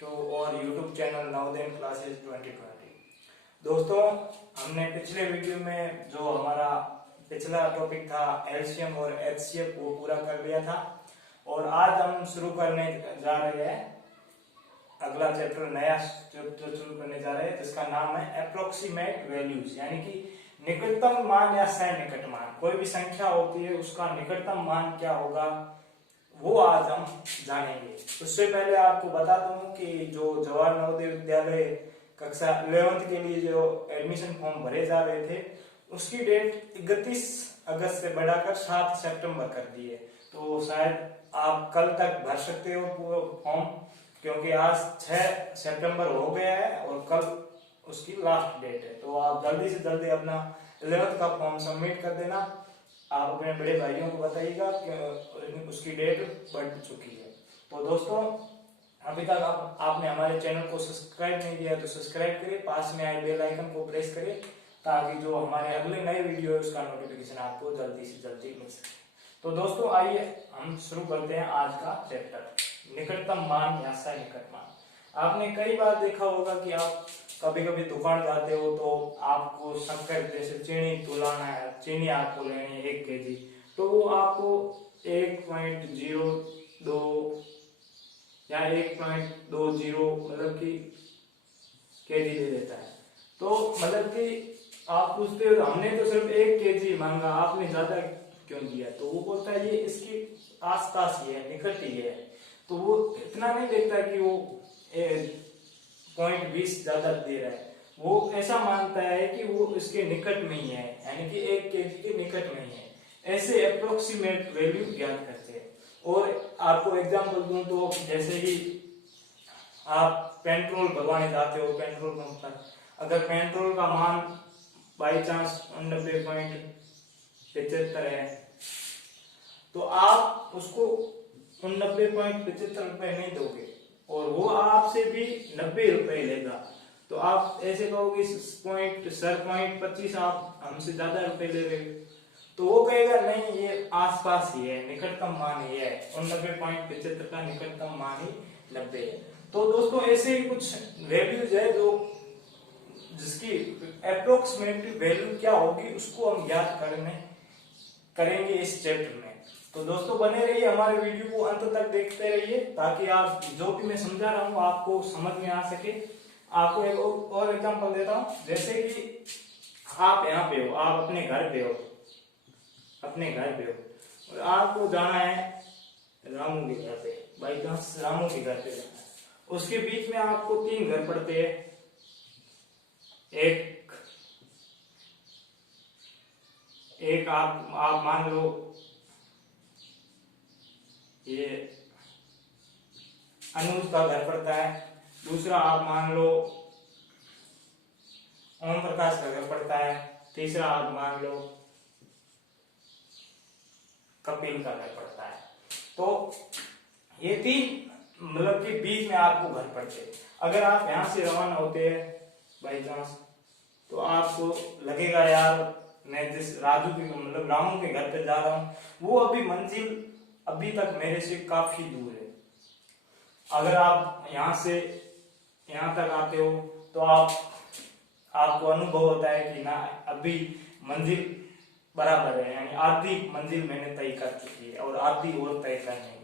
To और YouTube channel Navodaya classes 2020। दोस्तों, हमने पिछले वीडियो में जो हमारा पिछला टॉपिक था एलसीएम और एचसीएफ वो पूरा कर लिया था और आज हम शुरू करने जा रहे हैं अगला चैप्टर, नया चैप्टर शुरू करने जा रहे हैं जिसका नाम है अप्रोक्सीमेट वैल्यूज, यानी कि निकटतम मान या सन्निकट मान। कोई भी संख्या होती है उसका निकटतम मान क्या होगा वो आज हम जानेंगे। उससे पहले आपको बता दूं कि जो जवाहर नवोदय विद्यालय कक्षा 11th के लिए जो एडमिशन फॉर्म भरे जा रहे थे उसकी डेट 31 अगस्त से बढ़ाकर 7 सितंबर कर दी है। तो शायद आप कल तक भर सकते हो पूरा फॉर्म, क्योंकि आज 6 सितंबर हो गया है और कल उसकी लास्ट डेट है। तो आप जल्दी से जल्दी अपना 11th का फॉर्म सबमिट कर देना। आप अपने बड़े भाइयों को बताइएगा कि उसकी डेट बढ़ चुकी है। तो दोस्तों, अभी तक आपने हमारे चैनल को सब्सक्राइब नहीं किया तो सब्सक्राइब करिए, पास में आए बेल आइकन को प्रेस करिए ताकि जो हमारे अगले नए वीडियो है उसका नोटिफिकेशन आपको जल्दी से जल्दी मिल सके। तो दोस्तों, आइए हम शुरू करते हैं आज का चैप्टर, निकटतम मान या सन्निकट मान। आपने कई बार देखा होगा कि आप कभी कभी दुकान जाते हो तो आपको शक्कर जैसे चीनी तुलाना है, चीनी आपको लेनी है 1 kg, तो वो आपको 1.02 या 1.20 मतलब कि केजी दे देता है। तो मतलब कि आप पूछते हो हमने तो सिर्फ 1 kg मांगा, आपने ज्यादा क्यों दिया? तो वो बोलता है ये इसके आसपास ही है, निकट ही है। तो वो इतना नहीं देखता कि वो 0.20 ज्यादा दे रहा है, वो ऐसा मानता है कि वो इसके निकट में ही है, यानी कि 1 kg के निकट में ही है। ऐसे अप्रोक्सीमेट वैल्यू ज्ञात करते हैं। और आपको एग्जांपल दूं तो जैसे कि आप पेट्रोल भरवाने जाते हो पेट्रोल पंप पर, अगर पेट्रोल का मान बाई चांस 90.75 है तो आप उसको 90.75 रुपए नहीं दोगे और वो आपसे भी 90 रुपए लेगा। तो आप ऐसे कहोगे सर 0.25 आप हमसे ज्यादा रुपए ले रहे हो, तो वो कहेगा नहीं ये आसपास ही है, निकटतम मान ये है, 90.75 का निकटतम मान ही 90 है। तो दोस्तों, ऐसे ही कुछ वैल्यूज है जो जिसकी अप्रोक्सीमेट वैल्यू क्या होगी उसको हम ज्ञात करेंगे इस चैप्टर में। तो दोस्तों, बने रहिए, हमारे वीडियो को अंत तक देखते रहिए ताकि आप जो भी मैं समझा रहा हूँ आपको समझ में आ सके। आपको एक और एग्जांपल देता हूँ, जैसे कि आप यहाँ पे हो, आप अपने घर पे हो और आपको जाना है रामू के घर पे, बाई चांस रामू के घर पे जाना है। उसके बीच में आपको 3 घर पड़ते हैं। एक आप मान लो ये अनुज का घर पड़ता है, दूसरा आप मान लो ओम प्रकाश का घर पड़ता है, तीसरा आप मान लो कपिल का घर पड़ता है। तो ये 3 मतलब कि बीच में आपको घर पड़ते हैं। अगर आप यहाँ से रवाना होते हैं बाई चांस तो आपको लगेगा यार मैं जिस राजू के मतलब रामू के घर पे जा रहा हूँ वो मंजिल अभी तक मेरे से काफी दूर है। अगर आप यहाँ से यहाँ तक आते हो तो आपको अनुभव होता है कि ना अभी मंजिल बराबर है, यानी आधी मंजिल मैंने तय कर चुकी है और आधी और तय करनी है।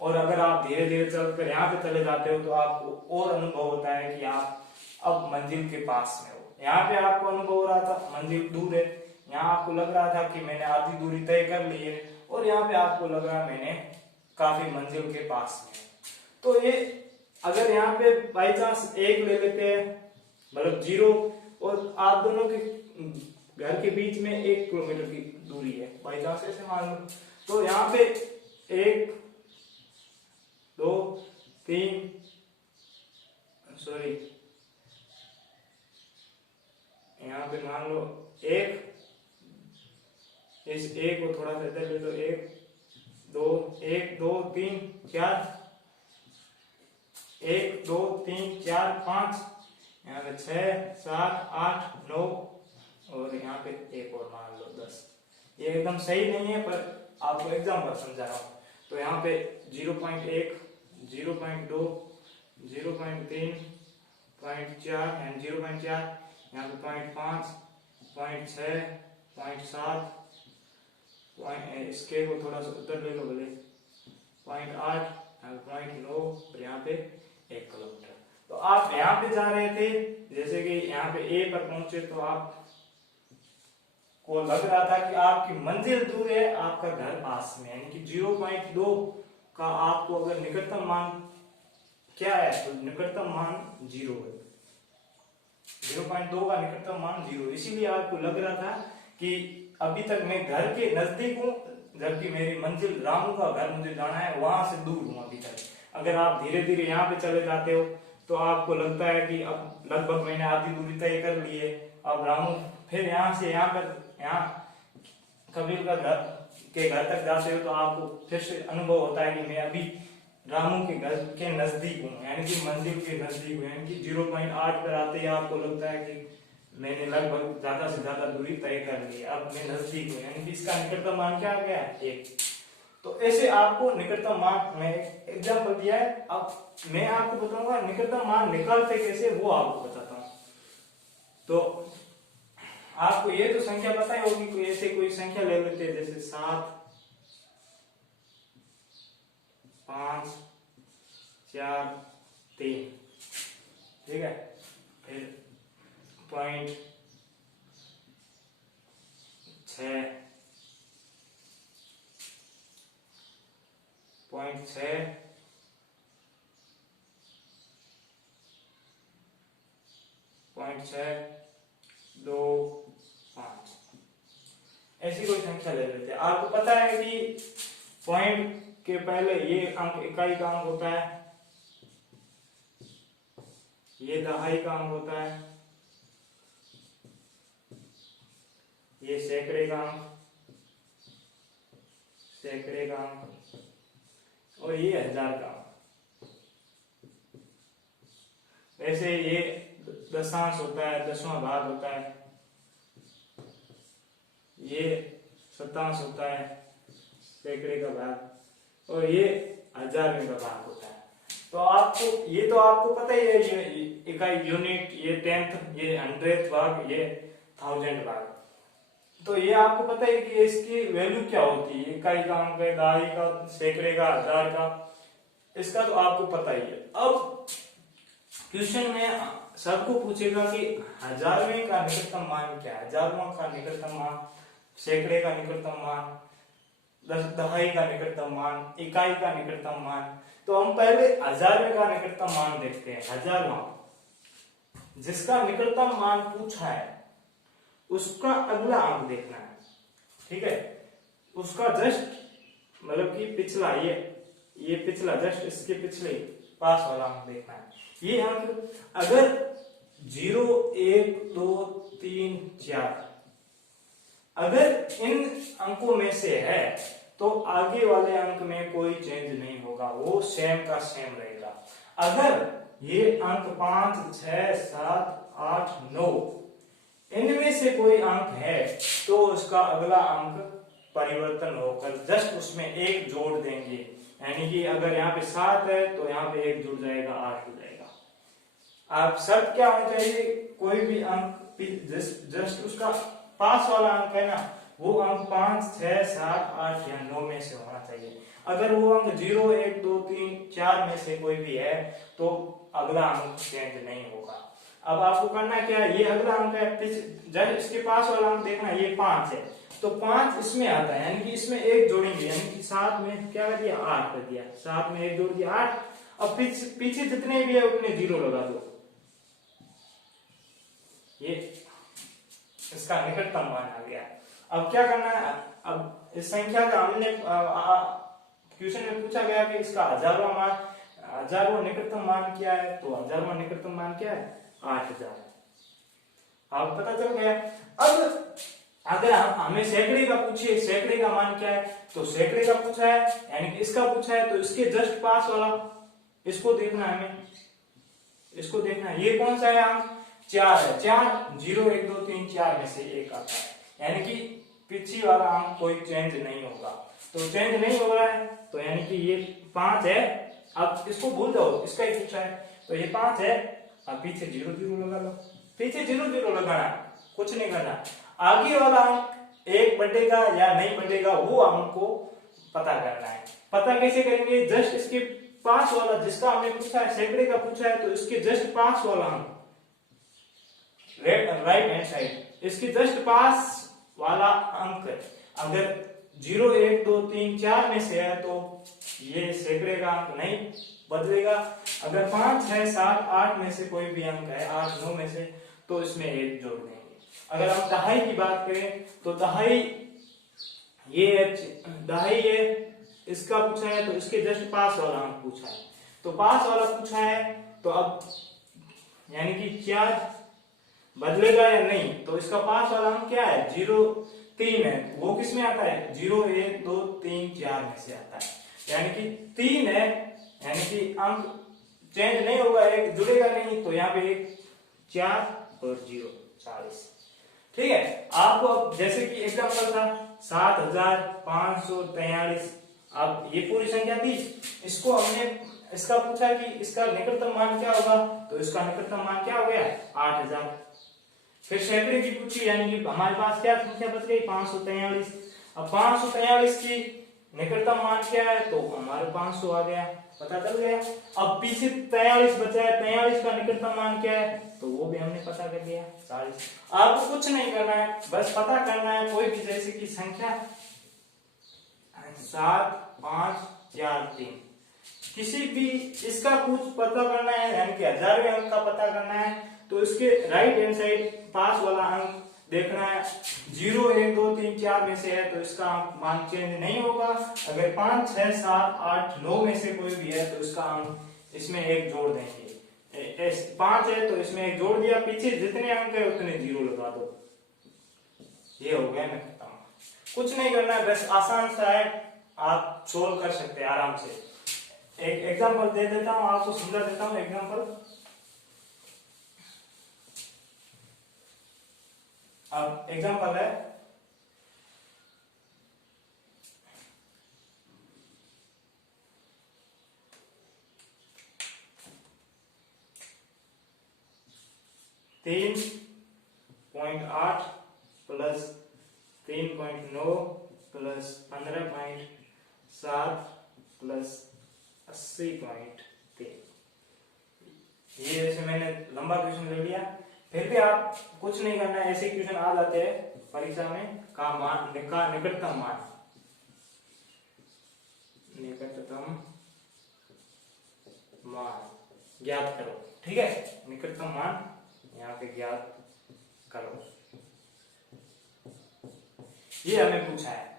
और अगर आप धीरे धीरे चलकर यहाँ पे चले जाते हो तो आपको और अनुभव होता है कि आप अब मंजिल के पास में हो। यहाँ पे आपको अनुभव हो रहा था मंजिल दूर है, यहाँ आपको लग रहा था कि मैंने आधी दूरी तय कर ली है, और यहाँ पे आपको लग रहा है मैंने काफी मंजिल के पास में। तो ये अगर यहाँ पे बाई चांस 1 ले लेते हैं मतलब 0, और आप दोनों के घर के बीच में 1 किलोमीटर की दूरी है बाई चांस ऐसे मान लो, तो यहाँ पे 1 2 3 सॉरी यहाँ पे मान लो 1, इस 1 को थोड़ा सा इधर ले लो, 1 2 1 2 3 4 1 2 3 4 5, यहाँ पे 6 7 8 9 और यहाँ पे 1 और मान लो 10। ये एकदम सही नहीं है पर आपको एग्जाम्पल समझा रहा हूँ। तो यहाँ पे 0.1 0.2, 0.3, 0.4 एंड 0.4, यहाँ पे 0.5, 0.6, 0.7, इसके को थोड़ा सा उधर ले लो भले, 0.8, 0.9 और यहाँ पे 1 किलोमीटर। तो आप यहाँ पे जा रहे थे, जैसे कि यहाँ पे ए पर पहुंचे तो आप को लग रहा था कि आपकी मंजिल दूर है, आपका घर पास में, यानी कि 0.2 का आपको अगर निकटतम मान क्या है तो निकटतम मान 0 है। 0.2 का निकटतम मान 0, इसीलिए आपको लग रहा था कि अभी तक मैं घर के नजदीक हूँ, जबकि मेरी मंजिल रामू का घर मुझे जाना है वहां से दूर हूँ अभी तक। अगर आप धीरे धीरे यहाँ पे चले जाते हो तो आपको लगता है कि अब लगभग मैंने आधी दूरी तय कर ली है, अब रामू, फिर यहाँ से यहाँ पर यहाँ कबीर का घर तक जाते हो तो आपको फिर से अनुभव होता है कि मैं अभी रामू के घर के नजदीक हूँ, यानी कि मंजिल के नजदीक हूँ, यानी कि 0.8 पर आते ही आपको लगता है कि मैंने लगभग ज्यादा से ज्यादा दूरी तय कर ली, अब मैं नजदीक हूँ, यानी कि इसका निकटतम मान क्या आ गया, 1। तो ऐसे आपको निकटतम मान में एग्जाम्पल दिया है। अब मैं आपको बताऊंगा निकटतम मान निकालते कैसे, वो आपको बताता हूँ। तो आपको ये तो संख्या पता ही होगी, कोई ऐसे कोई संख्या ले लेते हैं जैसे 7, 5, 4, 3, ठीक है, फिर 0.6, 0.6, 0.6, 2, 5, ऐसी कोई संख्या ले लेते हैं। आपको पता है कि पॉइंट के पहले ये अंक इकाई का अंक होता है, ये दहाई का अंक होता है, ये सैकड़े का अंक, सैकड़े का अंक, और ये हजार का अंक। वैसे ये दशांश होता है, दसवां भाग होता है, ये शतांश होता है, सैकड़े का भाग, और ये हजारवें का भाग होता है। तो आपको ये तो आपको पता ही है, ये इकाई यूनिट, ये टेंथ, ये 100th भाग, ये 1000 भाग। तो ये आपको पता है कि इसकी वैल्यू क्या होती है, इकाई का अंक है, दहाई का, सैकड़े का, हजार का, इसका तो आपको पता ही है। अब क्वेश्चन में सबको पूछेगा कि हजारवें का निकटतम मान क्या है, हजारवां का निकटतम मान, सैकड़े का निकटतम मान, दहाई का निकटतम मान, इकाई का निकटतम मान। तो हम पहले हजारवें का निकटतम मान देखते हैं। हजारवां, जिसका निकटतम मान पूछा है उसका अगला अंक देखना है, ठीक है, उसका जस्ट मतलब कि पिछला, ये पिछला, जस्ट इसके पिछले पास वाला अंक देखना है। ये अंक अगर 0, 1, 2, 3, 4 अगर इन अंकों में से है तो आगे वाले अंक में कोई चेंज नहीं होगा, वो सेम का सेम रहेगा। अगर ये अंक 5, 6, 7, 8, 9 इनमें से कोई अंक है तो उसका अगला अंक परिवर्तन होकर जस्ट उसमें 1 जोड़ देंगे, यानी कि अगर यहाँ पे 7 है तो यहाँ पे 1 जुड़ जाएगा, 8 हो जाएगा। आप सब क्या होना चाहिए, कोई भी अंक जस्ट उसका पास वाला अंक है ना, वो अंक 5, 6, 7, 8 या 9 में से होना चाहिए। अगर वो अंक 0, 1, 2, 3, 4 में से कोई भी है तो अगला अंक चेंज नहीं होगा। अब आपको करना क्या है, ये अगला अंक है, जब इसके पास वाला अंक देखना, ये 5 है तो 5 इसमें आता है, यानी कि इसमें 1 जोड़ेंगे, यानी कि 7 में क्या कर दिया, 8 कर दिया, 7 में 1 जोड़ दिया, 8। अब पीछे जितने भी है उतने 0 लगा दो, ये इसका निकटतम मान आ गया। अब क्या करना है, अब इस संख्या का हमने क्वेश्चन में पूछा गया कि इसका हजारवां निकटतम मान क्या है, तो हजारवां निकटतम मान क्या है, 8000। अब पता चल गया। अब अगर हमें सैकड़े का पूछे, सैकड़े का मान क्या है, तो सैकड़े का पूछा है, यानी कि इसका पूछा है तो इसके जस्ट पास वाला इसको देखना है, हमें इसको देखना है। ये कौन सा है अंक, 4 है, 4 0, 1, 2, 3, 4 में से 1 आता है, यानी कि पीछे वाला अंक कोई चेंज नहीं होगा। तो चेंज नहीं हो रहा है तो यानी कि ये 5 है अब इसको भूल जाओ, इसका ही पूछा है। तो ये 5 है, अब पीछे 0 0 लगा लो, पीछे 0 0 लगाना, कुछ नहीं करना। आगे वाला अंक 1 बढ़ेगा या नहीं बढ़ेगा वो अंक को पता करना है। पता कैसे करेंगे, जस्ट इसके पास वाला, जिसका हमने पूछा है सैकड़े का पूछा है, तो इसके जस्ट पास वाला अंक राइट हैंड साइड, इसके जस्ट पास वाला अंक अगर 0 1 2 3 4 में से है तो ये सैकड़े का अंक नहीं बदलेगा। अगर 5 6 7 8 में से कोई भी अंक है, 8 9 में से, तो इसमें 1 जोड़ देंगे। अगर हम दहाई की बात करें तो दहाई ये इसका पूछा है तो इसके जस्ट पास वाला अंक पूछा है, तो पास वाला पूछा है, तो अब यानी कि क्या बदलेगा या नहीं, तो इसका पास वाला अंक क्या है 0 3 है, वो किस में आता है 0 1 2 3 4 में से आता है, यानी कि 3 है, यानी कि अंक चेंज नहीं होगा, एक जुड़ेगा नहीं, तो यहाँ पे 4 और 0 40। ठीक है, आपको अब जैसे कि एग्जांपल था 7543, अब ये पूरी संख्या थी, इसको हमने इसका पूछा कि इसका निकटतम मान क्या होगा, तो इसका निकटतम मान क्या हो गया 8000। फिर सैकड़े की पूछी, यानी कि हमारे पास क्या संख्या बच गई 543। अब 543 की निकटतम मान क्या है, तो हमारे 500 आ गया, पता चल गया। अब पीछे 43 बचा है, 43 का निकटतम मान क्या है, तो वो भी हमने पता कर लिया 40। आपको कुछ नहीं करना है, बस पता करना है कोई भी जैसे कि संख्या 7 5 4 3, किसी भी इसका कुछ पता करना है, यानी कि हजारवें अंक का पता करना है, तो इसके राइट हैंड साइड पास वाला अंक देखना है। 0 1 2 3 4 में से है तो इसका अंक मान चेंज नहीं होगा। अगर 5 6 7 8 9 में से कोई भी है तो इसका अंक इसमें 1 जोड़ देंगे। 5 है तो इसमें 1 जोड़ दिया, पीछे जितने अंक है उतने 0 लगा दो, ये हो गया निकटतम। कुछ नहीं करना है, बस आसान सा है, आप सोल्व कर सकते हैं आराम से। एक एग्जांपल दे देता हूं, आपको समझा देता हूं एग्जांपल। अब एग्जांपल है 3.8 प्लस 3.9 प्लस 15.7 प्लस 80.3। ये जैसे मैंने लंबा क्वेश्चन ले लिया, फिर भी आप कुछ नहीं करना है, ऐसे क्वेश्चन आ जाते हैं परीक्षा में। का निकटतम मान ज्ञात करो। ठीक है, निकटतम मान यहाँ पे ज्ञात करो, ये हमें पूछा है।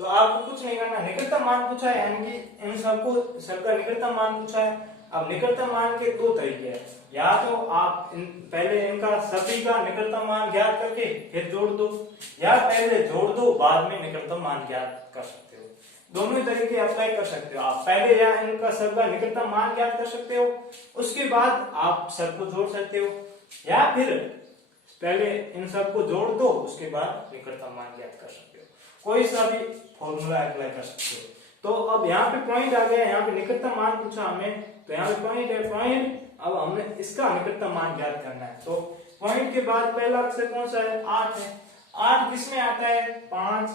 तो आपको कुछ नहीं करना, निकटतम मान पूछा है, यानी कि इन सबका निकटतम मान पूछा है। अब निकटतम मान के 2 तरीके हैं, या तो आप पहले इनका सभी का निकटतम मान ज्ञात करके फिर जोड़ दो, या पहले जोड़ दो बाद में निकटतम मान ज्ञात कर सकते हो। दोनों ही तरीके अप्लाई कर सकते हो आप, पहले या इनका सबका निकटतम मान ज्ञात कर सकते हो, उसके बाद आप सबको जोड़ सकते हो, या फिर पहले इन सबको जोड़ दो उसके बाद निकटतम मान ज्ञात कर सकते हो। कोई सा भी फॉर्मूला अप्लाई कर सकते हो। तो अब यहाँ पे पॉइंट आ गया, यहाँ पे निकटतम मान पूछा हमें, तो यहाँ पे पॉइंट है, पॉइंट अब हमने इसका निकटतम मान ज्ञात करना है। तो पॉइंट के बाद पहला अक्षर कौन सा है 8 है। 8 किसमें आता है 5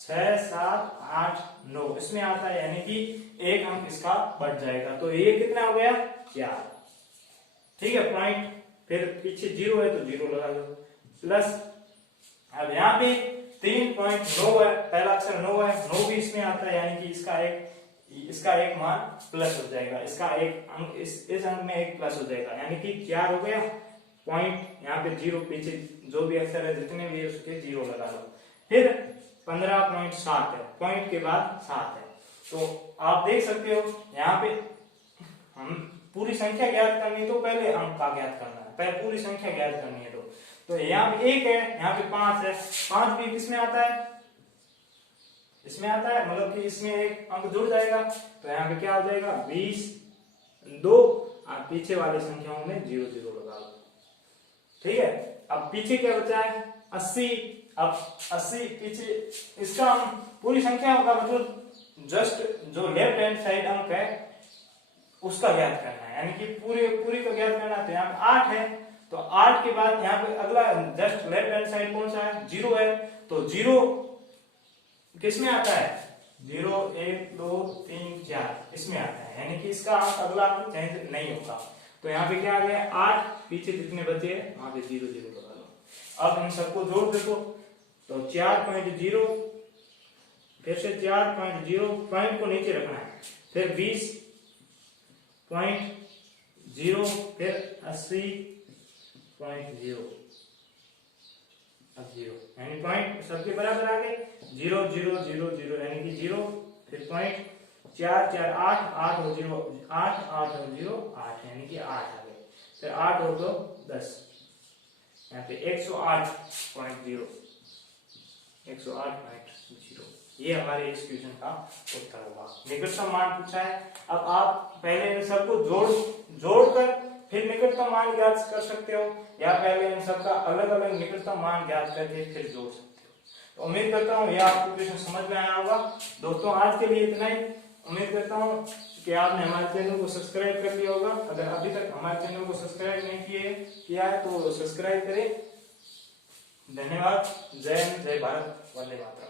6 7 8 9 इसमें आता है, यानी कि 1 अंक इसका बढ़ जाएगा, तो ये कितना हो गया 4। ठीक है, पॉइंट, फिर पीछे 0 है तो 0 लगा दो, प्लस अब यहाँ पे 3.9 है, पहला अक्षर 9 है, 9 भी इसमें आता है, यानी कि इसका एक मान प्लस हो जाएगा, इसका एक अंक इस अंक में 1 प्लस हो जाएगा, यानी कि 4 हो गया। पॉइंट यहाँ पे 0, पीछे जो भी अक्षर है जितने भी है उसके 0 लगा लो। फिर 15.7 है, पॉइंट के बाद 7 है, तो आप देख सकते हो यहाँ पे हम पूरी संख्या ज्ञात करनी तो पहले अंक का ज्ञात करना है, पहले पूरी संख्या ज्ञात करनी है। तो यहाँ पे 1 है, यहाँ पे 5 है, 5 भी किसमें आता है इसमें आता है, मतलब कि इसमें 1 अंक जुड़ जाएगा, तो यहाँ पे क्या हो जाएगा 20 2 और पीछे वाली संख्याओं में 0 0 लगा लो। ठीक है, अब पीछे क्या बचा है 80। अब 80 पीछे इसका पूरी संख्या होगा, मतलब जस्ट जो लेफ्ट हैंड साइड अंक है उसका ज्ञात करना है, यानी कि पूरी का ज्ञात करना है। तो यहाँ पे 8 है, तो 8 के बाद यहाँ पे अगला जस्ट लेफ्ट हैंड साइड कौन सा है, 0 है। तो 0 किसमें आता है, 0 1 2 3 4 इसमें आता है, यानी कि इसका अंक अगला अंक चेंज नहीं होगा। तो यहाँ पे क्या आ गया 8, पीछे जितने बचे वहां पे 0 0 लगा दो। अब इन सबको जोड़ देखो, तो 4.0 फिर से 4.0 पॉइंट को नीचे रखना है, फिर 20.0 फिर 80.0 अब 0 यानी पॉइंट सबके बराबर आ गए, 0 0 0 0 यानी कि 0 फिर पॉइंट 4 4 8 8 और 0 8 8 और 0 8 यानी कि 8 आ गए, फिर 8 और 2 10, यहाँ पे 108.0 108.0 ये हमारे इस क्वेश्चन का उत्तर होगा। निकटतम मान पूछा है। अब आप पहले इन सबको जोड़कर फिर निकटतम मान ज्ञात कर सकते हो, या पहले इन सबका अलग अलग निकटतम मान ज्ञात करके फिर जोड़ सकते हो। तो उम्मीद करता हूँ यह आपको क्वेश्चन समझ में आया होगा। दोस्तों आज के लिए इतना ही। उम्मीद करता हूँ कि आपने हमारे चैनल को सब्सक्राइब कर लिया होगा। अगर अभी तक हमारे चैनल को सब्सक्राइब नहीं किया है तो सब्सक्राइब करें। धन्यवाद। जय हिंद, जय भारत, वंदे मातरम।